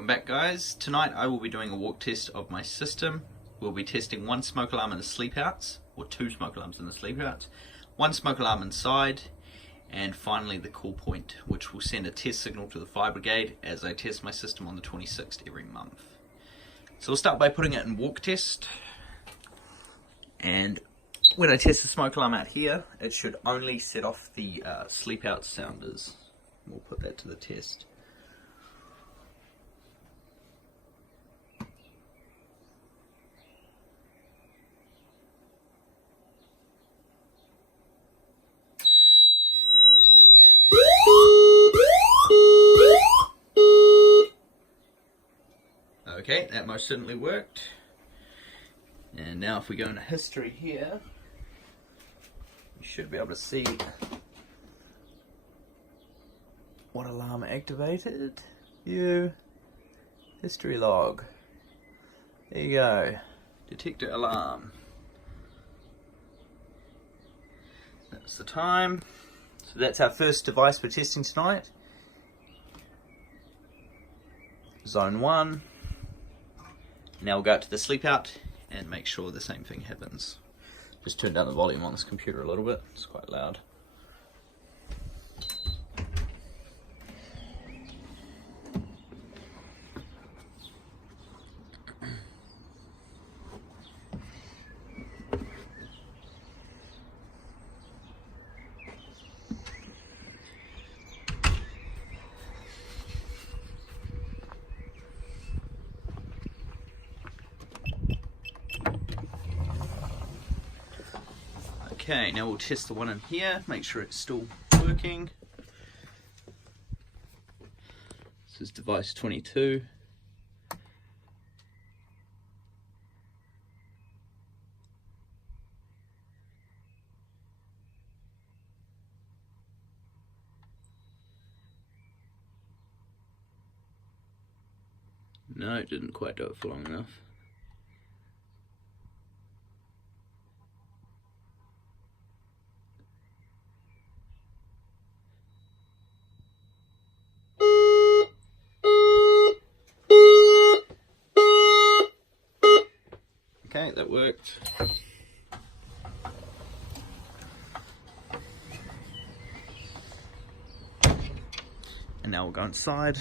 welcome back guys. Tonight I will be doing a walk test of my system. We'll be testing one smoke alarm in the sleep outs, or two smoke alarms in the sleep outs, one smoke alarm inside, and finally the call point, which will send a test signal to the fire brigade as I test my system on the 26th every month. So we'll start by putting it in walk test, and when I test the smoke alarm out here, it should only set off the sleep out sounders. We'll put that to the test. Okay, that most certainly worked. And now if we go into history here, you should be able to see what alarm activated. View history log. There you go. Detector alarm. That's the time. So that's our first device we're testing tonight. Zone 1. Now we'll go out to the sleep out and make sure the same thing happens. Just turn down the volume on this computer a little bit, it's quite loud. Okay, now we'll test the one in here, make sure it's still working. This is device 22. No, it didn't quite do it for long enough. Okay, that worked. And now we'll go inside.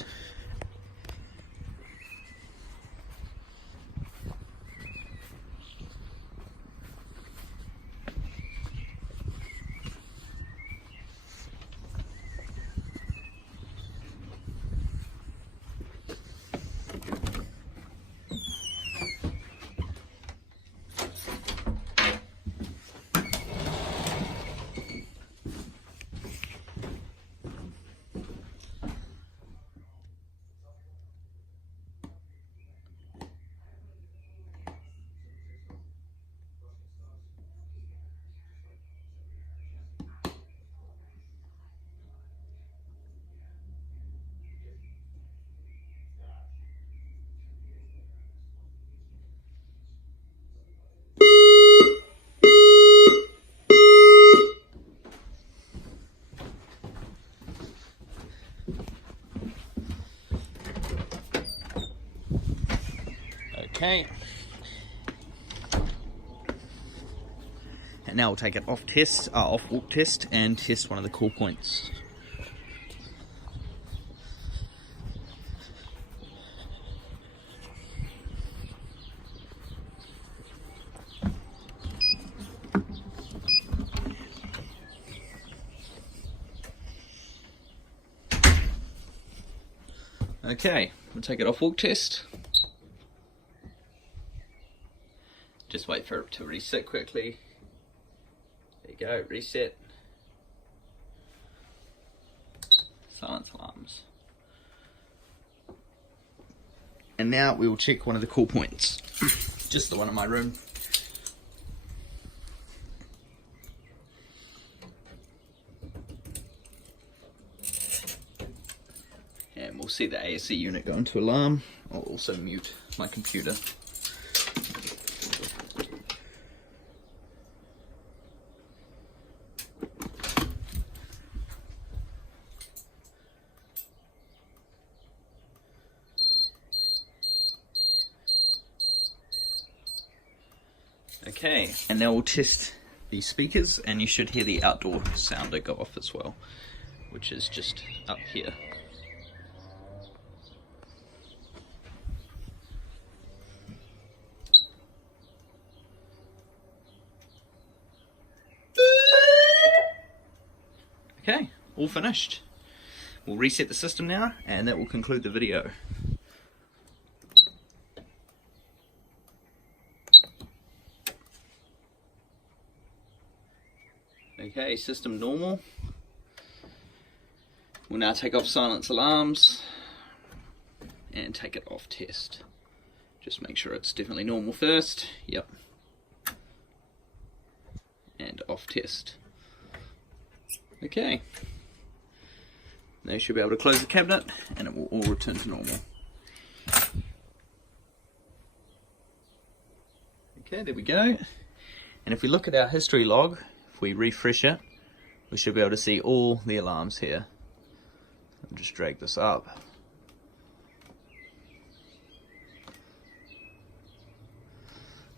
Okay, and now we'll take it off walk test and test one of the call points. Okay, we'll take it off walk test. Just wait for it to reset quickly. There you go, reset. Silence alarms. And now we will check one of the call points. Just the one in my room. And we'll see the ASC unit go into alarm. I'll also mute my computer. Okay, and now we'll test the speakers, and you should hear the outdoor sounder go off as well, which is just up here. Okay, all finished. We'll reset the system now, and that will conclude the video. Okay, system normal. We'll now take off silence alarms and take it off test. Just make sure it's definitely normal first. Yep. And off test. Okay. Now you should be able to close the cabinet and it will all return to normal. Okay, there we go. And if we look at our history log, if we refresh it, we should be able to see all the alarms here. I'll just drag this up.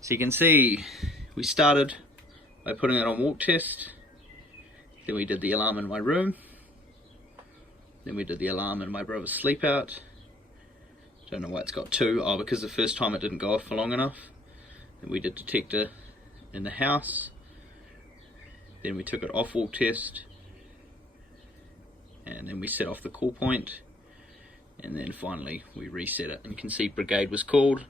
So you can see we started by putting it on walk test, then we did the alarm in my room, then we did the alarm in my brother's sleep out. Don't know why it's got two. Oh, because the first time it didn't go off for long enough. Then we did detector in the house. Then we took it off walk test, and then we set off the call point, and then finally we reset it. And you can see brigade was called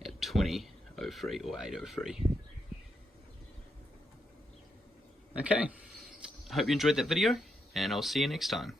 at 20:03 or 8:03. Okay, I hope you enjoyed that video, and I'll see you next time.